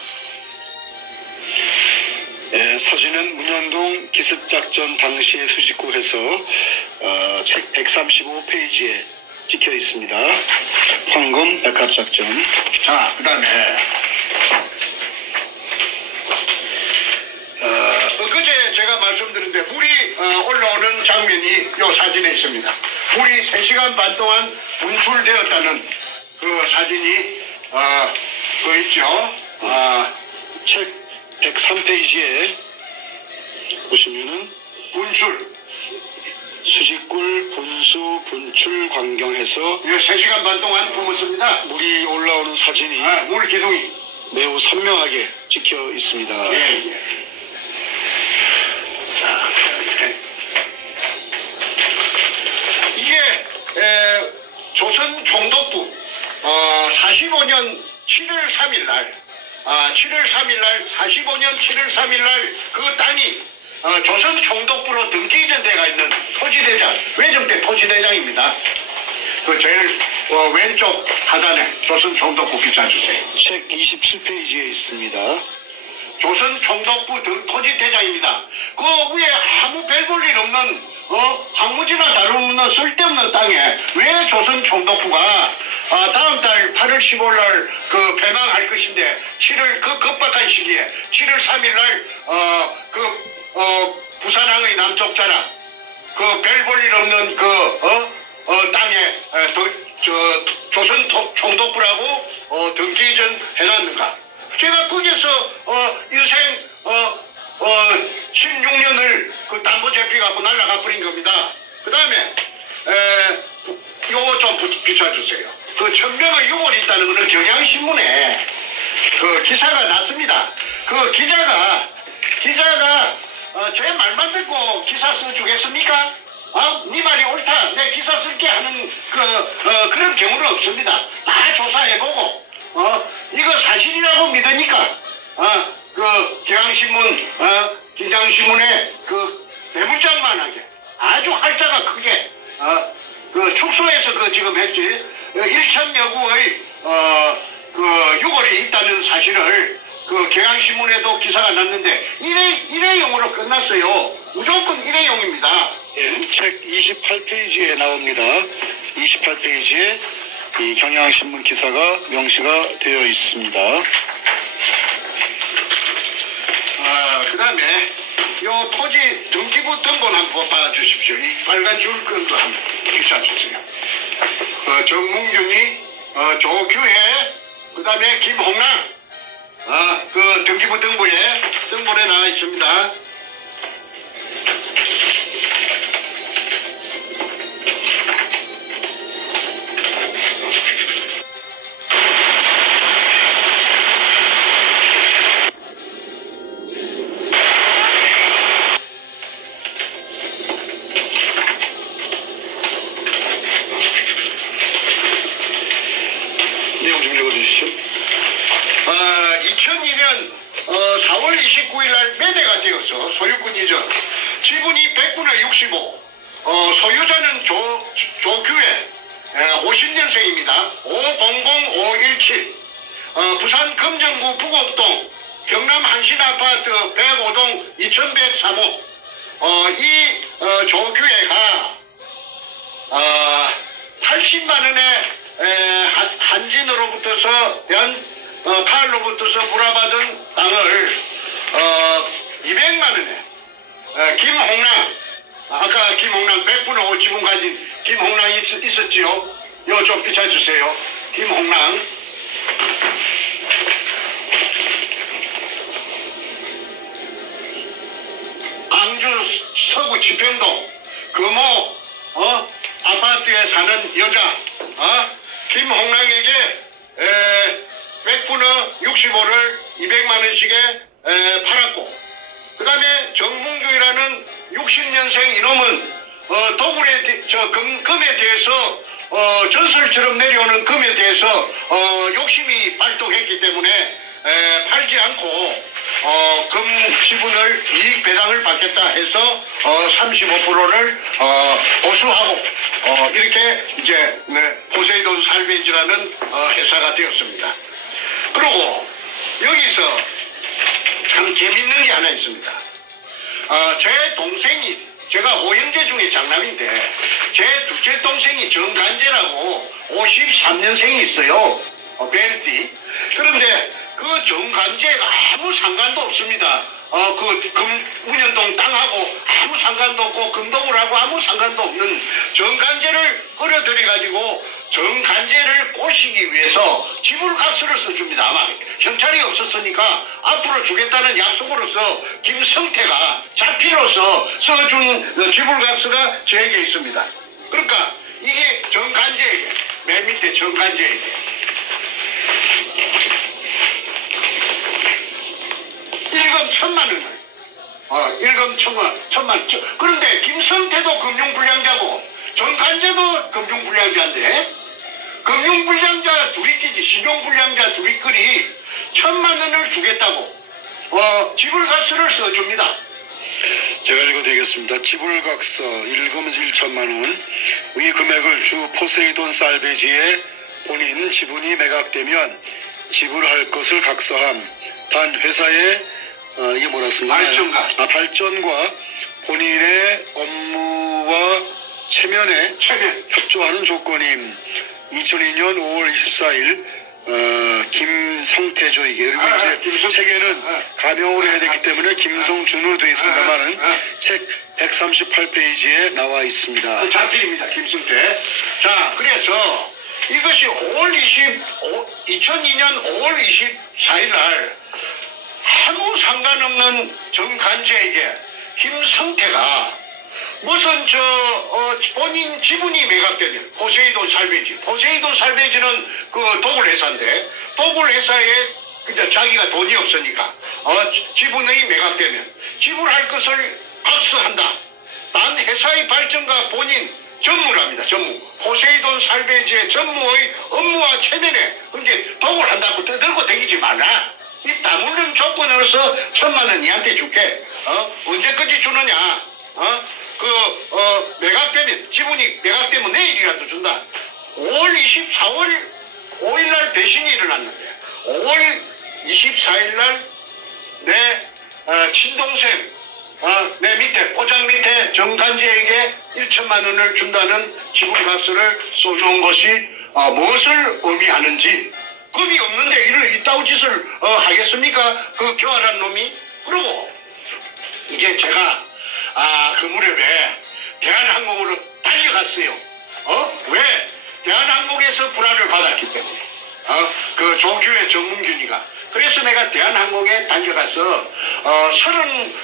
사진은 문현동 기습작전 당시의 수직구에서 책 135페이지에 찍혀 있습니다. 황금 백합작전. 자, 그 다음에 엊그제 제가 말씀드린 데 물이 올라오는 장면이 이 사진에 있습니다. 물이 3시간 반 동안 분출되었다는 그 사진이 그 있죠. 책 103페이지에 보시면은 분출. 수직굴 분수 분출 광경에서 3시간 반 동안 품었습니다. 물이 올라오는 사진이 물 기둥이. 매우 선명하게 찍혀 있습니다. 예. 자, 이게 조선 총독부 45년 7월 3일 날 45년 7월 3일 날 그 땅이 조선 총독부로 등기 이전돼가 있는 토지대장, 외정대 토지대장입니다. 그 제일 왼쪽 하단에 조선 총독부 기사 주세요. 책 27페이지에 있습니다. 조선 총독부 토지대장입니다. 그 위에 아무 별 볼 일 없는 황무지나 다름없는 쓸데없는 땅에 왜 조선 총독부가 다음 달 8월 15일 날 그 폐망할 것인데 7월 그 급박한 시기에 7월 3일 날 부산항의 남쪽 자락 그 별 볼 일 없는 땅에 조선 총독부라고 등기 이전 해놨는가? 제가 거기서 인생 16년을 그 담보 잡혀갖고 날라가 버린 겁니다. 그 다음에 요거 좀 비춰주세요. 그 천명의 유골이 있다는 거는 경향신문에 그 기사가 났습니다. 그 기자가 제 말만 듣고 기사 써주겠습니까? 네 말이 옳다, 내 기사 쓸게 하는 그런 경우는 없습니다. 다 조사해보고 이거 사실이라고 믿으니까 그 경향신문 기장신문에 그 대문짝만하게 아주 활자가 크게 그 축소해서 그 지금 했지 1천여 구의 그 유골이 있다는 사실을 그 경향신문에도 기사가 났는데 일회용으로 끝났어요. 무조건 일회용입니다. 예, 책 28페이지에 나옵니다. 28페이지에 이 경향신문 기사가 명시가 되어 있습니다. 그 다음에 요 토지 등기부 등본 한번 봐주십시오. 이 빨간 줄끈도 한번 비춰주세요. 정문균이 조규혜, 그 다음에 김홍랑, 그 등기부 등본에 나와 있습니다. 내용 좀 읽어주시죠. 2002년 4월 29일 날 매매가 되어서 소유권 이전, 지분이 100분의 65, 소유자는 조규혜 50년생입니다. 500517, 부산 금정구 북옥동 경남 한신아파트 105동 2103호. 이 조규혜가 80만 원의 한진으로부터서 파일로부터서 불화받은 땅을 200만 원에 김홍랑, 아까 김홍랑 100분의 5 지분 가진 김홍랑이 있었지요. 요 좀 비춰주세요. 김홍랑. 광주 서구 지평동 금호 아파트에 사는 여자 김홍랑에게 100분의 65를 200만 원씩에 팔았고, 그 다음에 정문규라는 60년생 이놈은 도굴에 금에 대해서 전설처럼 내려오는 금에 대해서 욕심이 발동했기 때문에 팔지 않고 금 지분을 이익 배당을 받겠다 해서 35%를 보수하고 이렇게 이제 포세이돈 살베이지라는 회사가 되었습니다. 그리고 여기서 참 재밌는 게 하나 있습니다. 제 동생이, 제가 5형제 중에 장남인데 제 둘째 동생이 정간재라고 53년생이 있어요. 벤티. 그런데 그 정간재가 아무 상관도 없습니다. 운현동 땅하고 아무 상관도 없고 금동을하고 아무 상관도 없는 정간재를 끌어들여가지고 정간재를 꼬시기 위해서 지불각서를 써줍니다. 아마 경찰이 없었으니까 앞으로 주겠다는 약속으로서 김성태가 자필로서 써준 지불각서가 저에게 있습니다. 그러니까 이게 정간재에게, 맨 밑에 정간재에게 일금 1,000만 원을, 일금 1,000만. 그런데 김성태도 금융불량자고 정간재도 금융불량자인데 금융불량자 둘이끼리, 신용불량자 둘이끼리 1,000만 원을 주겠다고 지불각서를 써줍니다. 제가 읽어드리겠습니다. 지불각서 일금 1천만 원. 위 금액을 주 포세이돈 살베지에 본인 지분이 매각되면 지불할 것을 각서함. 단 회사의 이게 뭐라 쓴가요? 발전과 본인의 업무와 체면에 협조하는 조건임. 2002년 5월 24일 김성태조에게, 그리고 이제 책에는 가명으로 해야 되기 때문에 김성준으로 되어 있습니다만은 책 138페이지에 나와 있습니다. 자필입니다. 김성태. 자, 그래서 이것이 2002년 5월 24일 날 아무 상관없는 정간재에게 김성태가 무슨 본인 지분이 매각되면 포세이돈 살베이지는 그 도굴회사인데 도굴회사에 그냥 자기가 돈이 없으니까 지분이 매각되면 지불할 것을 각서한다. 단 회사의 발전과 본인 전무랍니다. 전무. 포세이돈 살베이지의 전무의 업무와 체면에 근데 도굴한다고 들고 다니지 말라. 이 다물는 조건으로서 1,000만 원 니한테 줄게. 언제까지 주느냐? 매각되면, 지분이 매각되면 내일이라도 준다. 4월 5일 날 배신이 일어났는데 5월 24일 날 내 친동생 내 밑에 포장 밑에 정간지에게 1천만 원을 준다는 지분가스를 써놓은 것이 무엇을 의미하는지 금이 없는데 이따위 짓을 하겠습니까? 그 교활한 놈이. 그러고 이제 제가 그 무렵에 대한항공으로 달려갔어요. 왜? 대한항공에서 불화를 받았기 때문에. 그 조규의 정문균이가. 그래서 내가 대한항공에 달려가서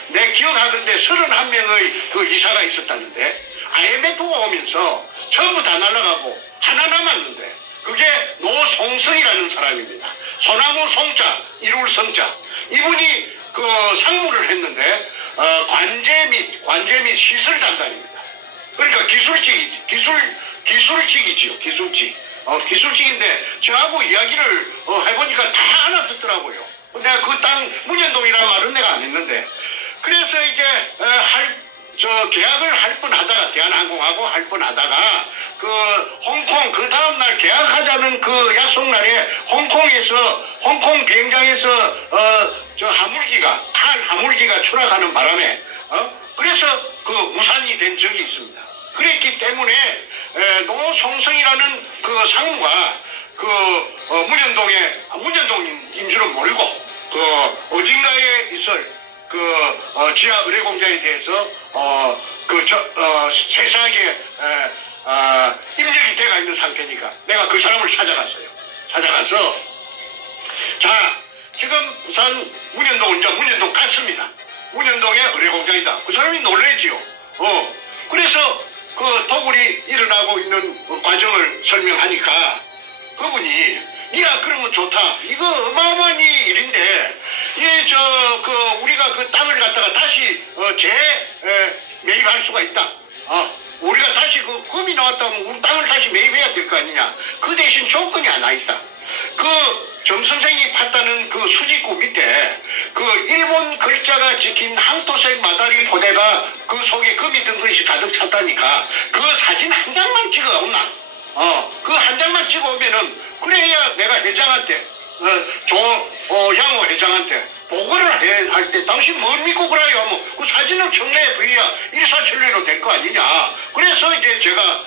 내 기억하건대 31명의 그 이사가 있었다는데 IMF가 오면서 전부 다 날아가고 하나 남았는데 그게 노송성이라는 사람입니다. 소나무 송자, 이룰 성자. 이분이 그 상무를 했는데 관제 및 시설 담당입니다. 그러니까 기술직이지요. 기술직인데 저하고 이야기를 해보니까 다 알아듣더라고요. 내가 그 땅 문현동이란 말은 내가 안 했는데 그래서 이제 계약을 할 뻔하다가 대한항공하고 할 뻔하다가 그 홍콩 그 다음날 계약하자는 그 약속날에 홍콩 비행장에서 하물기가 추락하는 바람에 그래서 그 무산이 된 적이 있습니다. 그랬기 때문에 노송성이라는 그 상무가 그 문현동인 줄은 모르고 그 어딘가에 있을 그 지하 의뢰공장에 대해서 세세하게 입력이 돼가 있는 상태니까 내가 그 사람을 찾아가서 자 지금 부산 문현동은 이제 문현동 갔습니다. 문현동의 의뢰공장이다. 그 사람이 놀래지요. 그래서 그 도굴이 일어나고 있는 과정을 설명하니까 그분이 야 그러면 좋다. 이거 어마어마한 일인데 우리가 그 땅을 갖다가 다시 매입할 수가 있다. 우리가 다시 그 금이 나왔다면 우리 땅을 다시 매입해야 될 거 아니냐. 그 대신 조건이 하나 있다. 그 정 선생이 팠다는 그 수직구 밑에 그 일본 글자가 찍힌 항토색 마다리 포대가 그 속에 금이 든 것이 가득 찼다니까 그 사진 한 장만 찍어 온나. 그 한 장만 찍어 오면은 그래야 내가 회장한테 양호 회장한테 보고를 할 때 당신 뭘 믿고 그래요 하면 그 사진을 청내에 보여야 일사천리로 될 거 아니냐. 그래서 이제 제가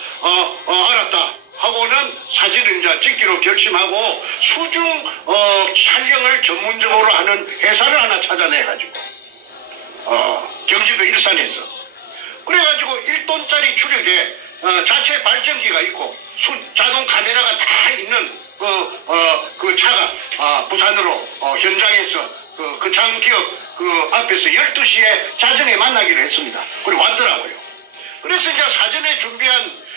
알았다 하고는 사진을 이제 찍기로 결심하고 수중 촬영을 전문적으로 하는 회사를 하나 찾아내가지고 경기도 일산에서 그래가지고 1톤짜리 추력에 자체 발전기가 있고 자동 카메라가 다 있는 그 차가 부산으로 현장에서 그 기업 그 앞에서 12시에 자정에 만나기로 했습니다. 그리고 왔더라고요. 그래서 이제 사전에 준비한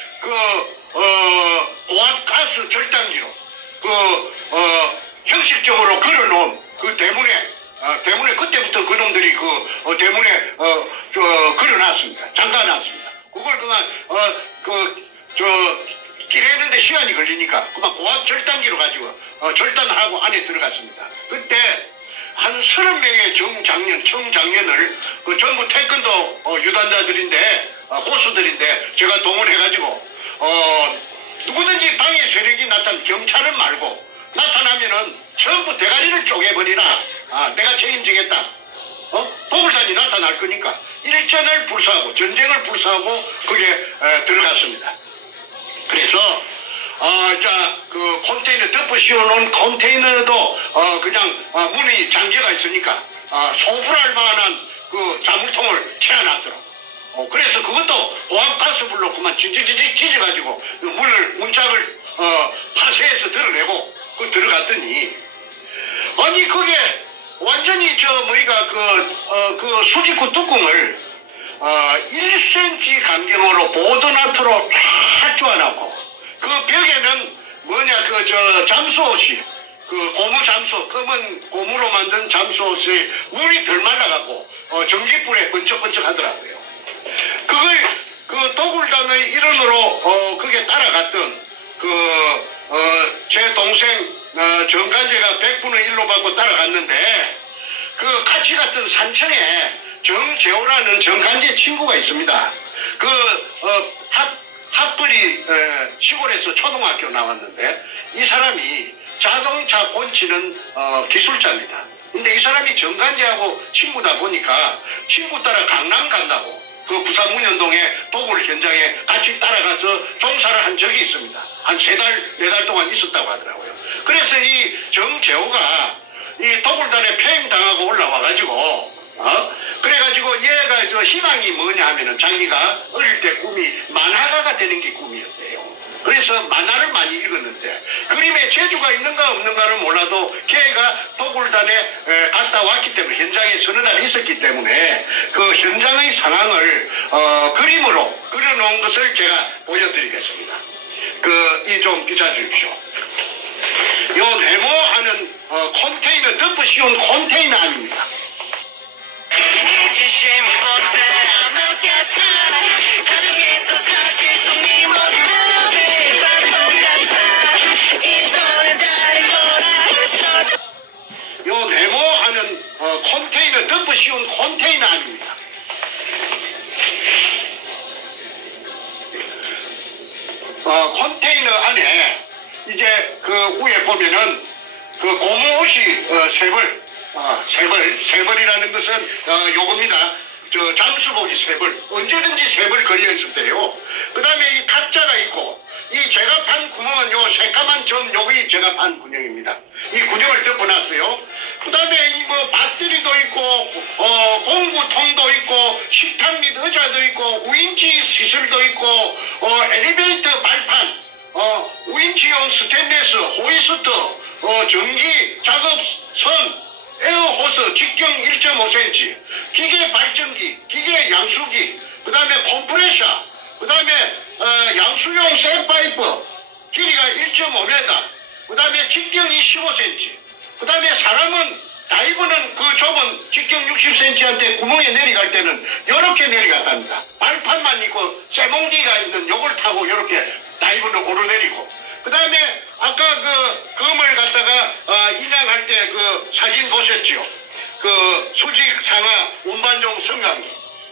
고압 가스 절단기로 형식적으로 걸어놓은 그 대문에 그때부터 그놈들이 대문에 걸어놨습니다. 잠가놨습니다. 그걸 그만 끼려는데 시간이 걸리니까 그만 고압 절단기로 가지고 절단하고 안에 들어갔습니다. 그때 한 30명의 청장년을 전부 태권도 유단자들인데 고수들인데 제가 동원해가지고 누구든지 방해 세력이 경찰은 말고 나타나면은 전부 대가리를 쪼개버리라. 내가 책임지겠다. 도굴단이 나타날 거니까 일전을 불사하고 전쟁을 불사하고 그게 들어갔습니다. 그래서 그 컨테이너 덮어 씌워놓은 컨테이너도 그냥 문이 잠겨가 있으니까 소불할 만한 그 자물통을 채워놨더라고. 그래서 그것도 고압가스불로 그만 찌찌찌 찢어가지고 문짝을 파쇄해서 드러내고 들어갔더니 아니 그게 완전히 그 수직구 뚜껑을 1cm 간격으로 보드나트로 쫙 쪼아놨고 그 벽에는 잠수옷이 고무 잠수 검은 고무로 만든 잠수옷에 물이 덜 말라가고 전기불에 번쩍번쩍 하더라고요. 그걸 그 도굴단의 일원으로 그게 따라갔던 제 동생 정간재가 100분의 1로 받고 따라갔는데 그 같이 갔던 산청에 정재호라는 정간재 친구가 있습니다. 합벌이 시골에서 초등학교 나왔는데 이 사람이 자동차 고치는 기술자입니다. 근데 이 사람이 정관제하고 친구다 보니까 친구 따라 강남 간다고 그 부산 문현동에 도굴 현장에 같이 따라가서 종사를 한 적이 있습니다. 한 3달, 4달 동안 있었다고 하더라고요. 그래서 이 정재호가 이 도굴단에 폐행당하고 올라와가지고 그래가지고 얘가 저 희망이 뭐냐 하면은 자기가 어릴 때 꿈이 만화가가 되는 게 꿈이었대요. 그래서 만화를 많이 읽었는데 그림에 재주가 있는가 없는가를 몰라도 걔가 도굴단에 갔다 왔기 때문에 현장에 서너 달 있었기 때문에 그 현장의 상황을 그림으로 그려놓은 것을 제가 보여드리겠습니다. 이 좀 비춰주십시오. 요 네모하는 컨테이너 덮어 씌운 컨테이너 아닙니다. 요 네모하는 컨테이너 덮어 씌운 컨테이너 아닙니다. 컨테이너 안에 이제 그 위에 보면은 그 고무옷이 세 벌이라는 것은 요겁니다. 저 잠수복이 3벌, 언제든지 3벌 걸려 있었대요. 그 다음에 이 탁자가 있고, 이 제가 판 구멍은 요 새까만 점 요기 제가 판 구멍입니다. 이 구멍을 덮어놨어요. 그 다음에 이 뭐 배터리도 있고, 공구통도 있고, 식탁 및 의자도 있고, 우인치 시설도 있고, 엘리베이터 발판, 우인치용 스테인리스, 호이스트, 전기 작업선, 에어호스 직경 1.5cm, 기계 발전기, 기계 양수기, 그 다음에 컴프레셔, 그 다음에 양수용 쇠파이프, 길이가 1.5m, 그 다음에 직경이 15cm, 그 다음에 사람은 다이버는 그 좁은 직경 60cm한테 구멍에 내려갈 때는 이렇게 내려갔답니다. 발판만 있고 쇠몽디가 있는 요걸 타고 이렇게 다이버는 오르내리고, 그 다음에 아까 그 검을 갖다가 인양할 때 그 사진 보셨죠? 그 수직 상하 운반용 성강기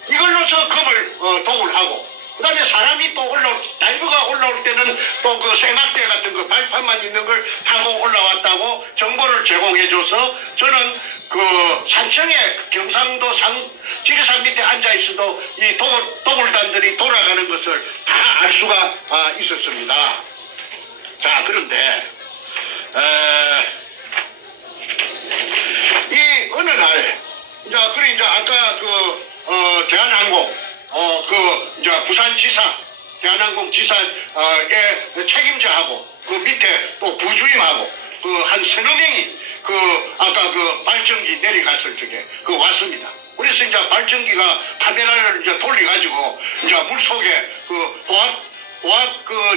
이걸로서 검을 도굴하고, 그 다음에 사람이 또 다이버가 올라올 때는 또 그 생각대 같은 그 발판만 있는 걸 타고 올라왔다고 정보를 제공해줘서 저는 그 산청에 경상도 지리산 밑에 앉아 있어도 이 도굴단들이 돌아가는 것을 다 알 수가 있었습니다. 자, 그런데 이 어느 날 이제 아까 대한항공 이제 부산지사 대한항공 지사의 책임자하고 그 밑에 또 부주임하고 그 한 3-4 명이 아까 그 발전기 내려갔을 적에 왔습니다. 그래서 이제 발전기가 카메라를 이제 돌려가지고 이제 물속에 보압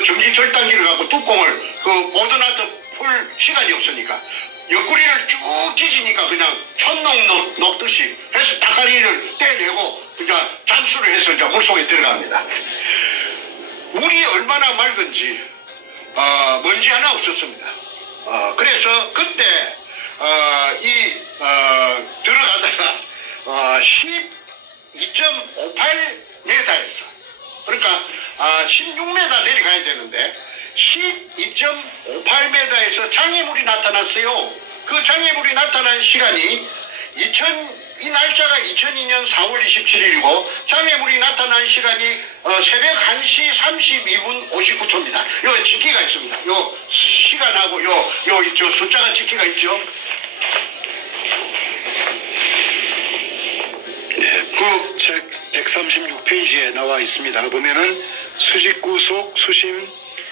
전기 절단기를 갖고 뚜껑을 보드나트 풀 시간이 없으니까 옆구리를 쭉 찢으니까 그냥 촛농 녹듯이 해서 따가리를 떼내고 그냥 잠수를 해서 이제 물속에 들어갑니다. 물이 얼마나 맑은지 먼지 하나 없었습니다. 그래서 그때 들어가다가 12.58m에서 그러니까 16m 내려가야 되는데 12.58m에서 장애물이 나타났어요. 그 장애물이 나타난 시간이 이 날짜가 2002년 4월 27일이고 장애물이 나타난 시간이 새벽 1시 32분 59초입니다. 요 찍기가 있습니다. 요 시간하고 저 숫자가 찍기가 있죠. 네, 그 책 136페이지에 나와 있습니다. 보면은 수직구속 수심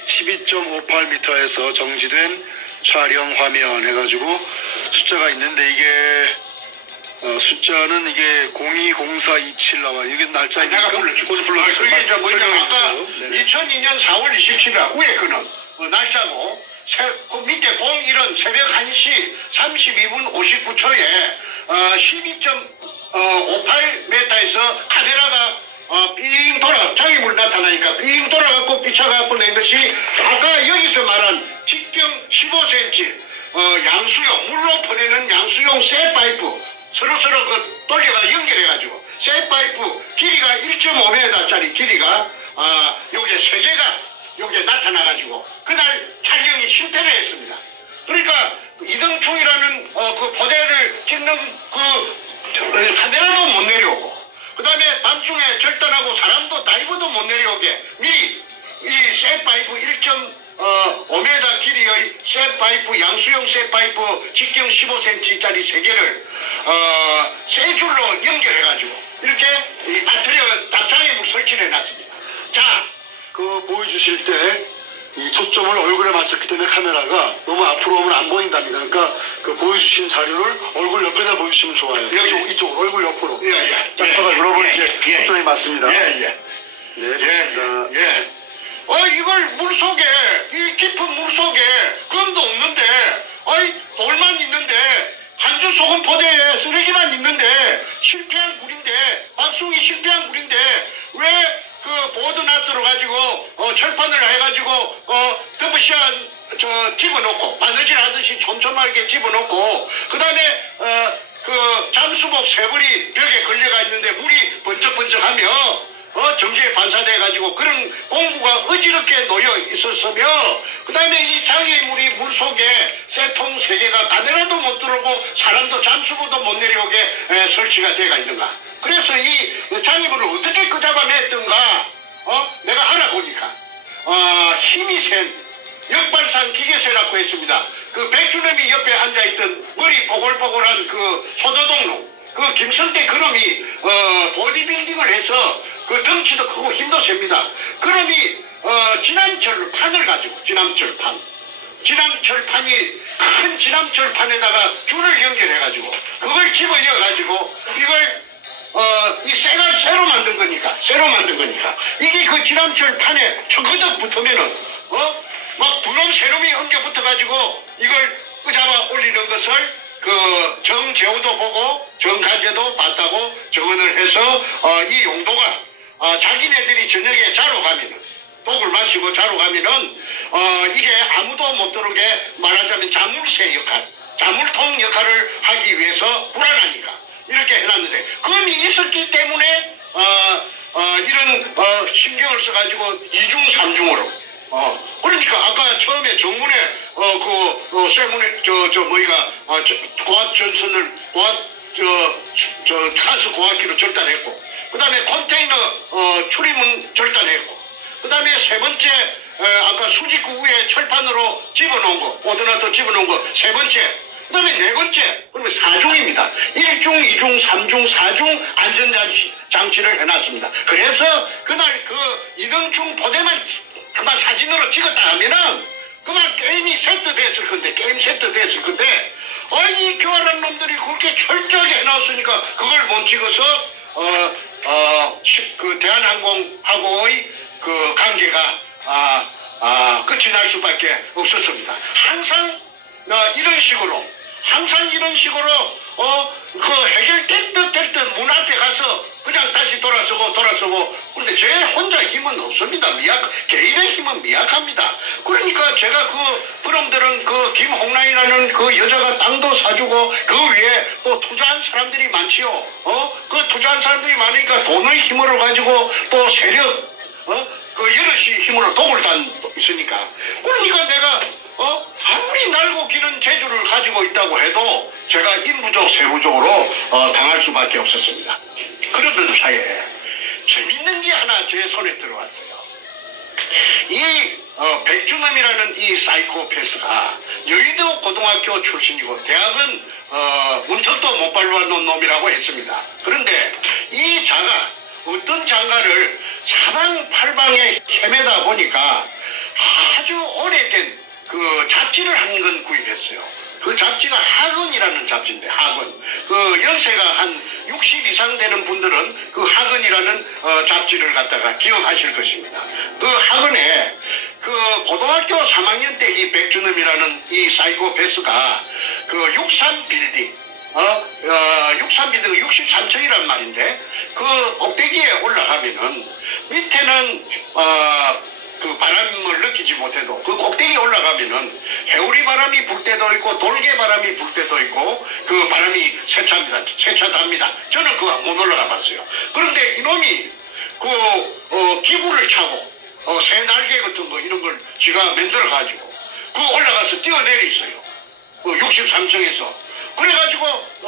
12.58m에서 정지된 촬영 화면 해가지고 숫자가 있는데 이게 숫자는 이게 020427 나와. 이게 날짜입니까? 내가 불러줄게. 불러주세요. 그게 이제 뭐냐 아까 네네. 2002년 4월 27일 위에 거는 날짜고 그 밑에 01은 새벽 1시 32분 59초에 12.58m에서 카메라가 삥 장애물 나타나니까 삥 돌아갖고 비춰갖고 낸 것이 아까 여기서 말한 직경 15cm 양수용 물로 퍼내는 양수용 쇠파이프 서로서로 돌려가 연결해가지고 쇠파이프 길이가 1.5m짜리 길이가 요게 3개가 요게 나타나가지고 그날 촬영이 실패를 했습니다. 그러니까 이등충이라는 그 부대를 찍는 그 카메라도 못 내려오고, 그 다음에 밤중에 절단하고 사람도 다이버도 못 내려오게 미리 이 쇠파이프 1.5m 길이의 쇠파이프, 양수용 쇠파이프 직경 15cm짜리 3개를 세 줄로 연결해가지고 이렇게 이 배터리와 답장애물 설치를 해놨습니다. 자, 그 보여주실 때 이 초점을 얼굴에 맞췄기 때문에 카메라가 너무 앞으로 오면 안 보인답니다. 그러니까 그 보여주신 자료를 얼굴 옆에다 보여주시면 좋아요. 이쪽 얼굴 옆으로. 예. 짝파가 여러분 이제 예. 초점이 맞습니다. 예. 네, 좋습니다. 예. 이걸 물속에, 이 깊은 물속에 금도 없는데, 돌만 있는데, 한주 소금 포대에 쓰레기만 있는데, 실패한 굴인데, 박숭이 실패한 굴인데, 왜 그 보드나트로 가지고, 철판을 해가지고, 더블시한, 집어넣고, 바느질 하듯이 촘촘하게 집어넣고, 그 다음에, 그 잠수복 쇠불이 벽에 걸려가 있는데, 물이 번쩍번쩍하며, 전기에 반사돼가지고 그런 공구가 어지럽게 놓여 있었으며, 그 다음에 이 장애물이 물속에 쇠통 3개가 가데라도 못 들어오고 사람도 잠수부도 못 내려오게 설치가 되어 있는가. 그래서 이 장애물을 어떻게 끄잡아냈던가 내가 알아보니까 힘이 센 역발상 기계쇠라고 했습니다. 그 백주놈이 옆에 앉아있던 머리 뽀글뽀글한 그 소도동로, 그 김성태 그놈이 보디빌딩을 해서 그 덩치도 크고 힘도 셉니다. 그놈이 진암철판을 가지고, 진암철판이 큰 진암철판에다가 줄을 연결해가지고 그걸 집어이어가지고 이걸 이 쇠가 새로 만든 거니까 이게 그 진암철판에 척거덕 붙으면은 막 두놈 세놈이 엉겨 붙어가지고 이걸 끄잡아 올리는 것을 그 정재호도 보고 정가재도 봤다고 증언을 해서 이 용도가 자기네들이 저녁에 자러 가면은, 독을 마시고 자러 가면은 이게 아무도 못 들어오게, 말하자면 자물쇠 역할, 자물통 역할을 하기 위해서 불안하니까 이렇게 해놨는데, 금이 있었기 때문에 이런 신경을 써가지고 2중 3중으로 그러니까 아까 처음에 정문에 쇠문에 고압 전선을 가스 고압기로 절단했고, 그 다음에 컨테이너 출입문 절단했고, 그 다음에 세 번째 아까 수직구 위에 철판으로 집어넣은 거, 오더나도 집어넣은 거 세 번째, 그 다음에 네 번째, 그러면 4중입니다. 1중, 2중, 3중, 4중 안전장치를 해놨습니다. 그래서 그날 그 이등충 포대만 그만 사진으로 찍었다 하면은 그만 게임이 세트됐을 건데, 이 교활한 놈들이 그렇게 철저하게 해놨으니까 그걸 못 찍어서 그 대한항공하고의 그 관계가 끝이 날 수밖에 없었습니다. 항상 이런 식으로 그 해결됐든 됐든 문 앞에 가서 그냥 다시 돌아서고, 그런데 제 혼자 힘은 없습니다. 개인의 힘은 미약합니다. 그러니까 제가 그놈들은 그 김홍란이라는 그 여자가 땅도 사주고 그 위에 또 투자한 사람들이 많지요. 그 투자한 사람들이 많으니까 돈의 힘으로 가지고 또 세력, 그 여럿이 힘으로 독을 단 있으니까. 그러니까 내가 아무리 날고 기는 재주를 가지고 있다고 해도 제가 인부적 세부적으로 당할 수밖에 없었습니다. 그러던 차에 재밌는 게 하나 제 손에 들어왔어요. 이 백준남이라는 이 사이코패스가 여의도 고등학교 출신이고 대학은 문턱도 못 밟아놓은 놈이라고 했습니다. 그런데 이 자가 어떤 장가를 사방팔방에 헤매다 보니까 아주 오래된 그 잡지를 한 권 구입했어요. 그 잡지가 학언이라는 잡지인데, 학언. 그 연세가 한 60 이상 되는 분들은 그 학언이라는 잡지를 갖다가 기억하실 것입니다. 그 학언에 그 고등학교 3학년 때 이 백준음이라는 이 사이코패스가 그 63빌딩, 63빌딩 63층이란 말인데, 그 꼭대기에 올라가면은 밑에는 그 바람을 느끼지 못해도 그 꼭대기에 올라가면은 해오리 바람이 불 때도 있고 돌개 바람이 불 때도 있고 그 바람이 세차답니다. 저는 그거 못 올라가 봤어요. 그런데 이놈이 그 기구를 차고 새 날개 같은 거 이런 걸 지가 만들어 가지고 그 올라가서 뛰어내리어요. 그 63층에서 그래가지고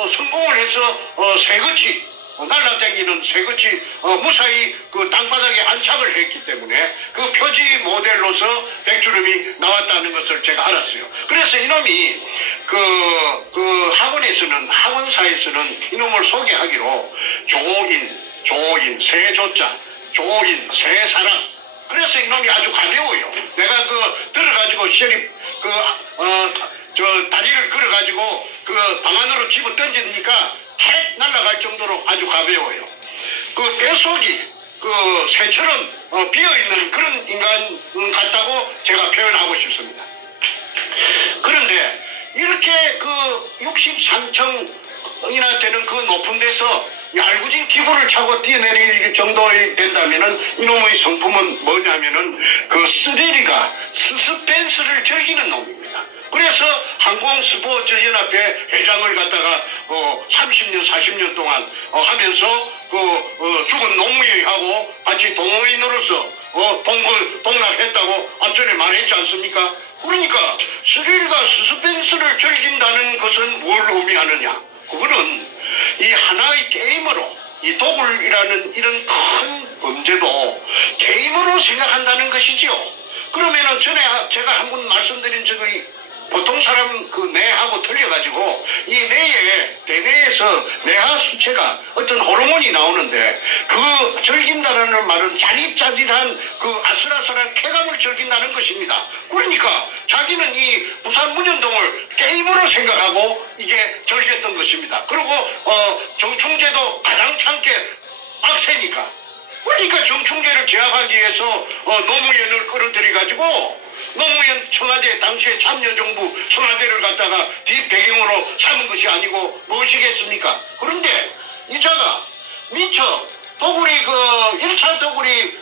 성공을 해서 새거치 날라다니는 새거치 무사히 그 땅바닥에 안착을 했기 때문에 그 표지 모델로서 백주름이 나왔다는 것을 제가 알았어요. 그래서 이놈이 그 학원에서는 학원사에서는 이놈을 소개하기로 조인 새조자 조인 새사랑 그래서 이놈이 아주 가벼워요. 내가 들어가지고 셔립 다리를 걸어가지고 방 안으로 집어 던지니까 탁 날아갈 정도로 아주 가벼워요. 그 뱃속이 새처럼 비어있는 그런 인간 같다고 제가 표현하고 싶습니다. 그런데 이렇게 63층이나 되는 그 높은 데서 얄궂은 기구를 차고 뛰어내릴 정도 된다면은 이놈의 성품은 뭐냐면은 스릴이가 스스펜스를 즐기는 놈입니다. 그래서 항공스포츠연합회 회장을 갖다가 30년 40년 동안 하면서 죽은 노무현하고 같이 동호인으로서 동락했다고 앞전에 말했지 않습니까? 그러니까 스릴과 스스펜스를 즐긴다는 것은 뭘 의미하느냐? 그거는 이 하나의 게임으로 이 도굴이라는 이런 큰 범죄도 게임으로 생각한다는 것이지요. 그러면은 전에 제가 한번 말씀드린 적이 보통 사람 뇌하고 틀려가지고 이 대뇌에서 뇌하 수체가 어떤 호르몬이 나오는데 즐긴다라는 말은 자릿자릿한 아슬아슬한 쾌감을 즐긴다는 것입니다. 그러니까 자기는 이 부산 문현동을 게임으로 생각하고 이게 즐겼던 것입니다. 그리고 정충재도 가장 참게 빡세니까 그러니까 정충재를 제압하기 위해서 노무현을 끌어들여가지고 노무현 청와대 당시에 참여정부 청와대를 갖다가 뒷배경으로 삼은 것이 아니고 무엇이겠습니까? 그런데 이자가 미처 도굴이 1차 도굴이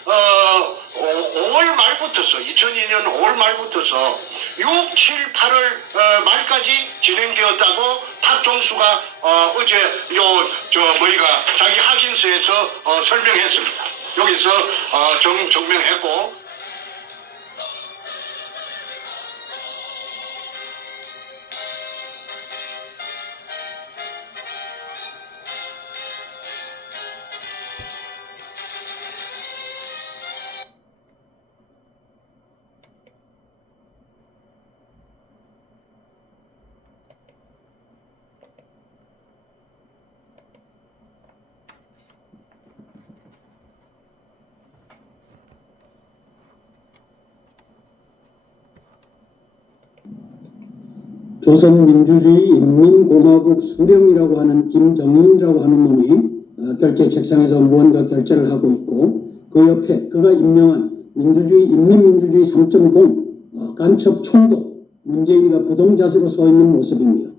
5월 말부터서 2002년 5월 말부터서 6, 7, 8월 말까지 진행되었다고 탁종수가 어제 자기 확인서에서 설명했습니다. 여기서 증명했고 조선민주주의 인민공화국 수령이라고 하는 김정일이라고 하는 놈이 결제 책상에서 무언가 결제를 하고 있고 그 옆에 그가 임명한 인민민주주의 3.0 간첩 총독 문재인이가 부동자세로 서 있는 모습입니다.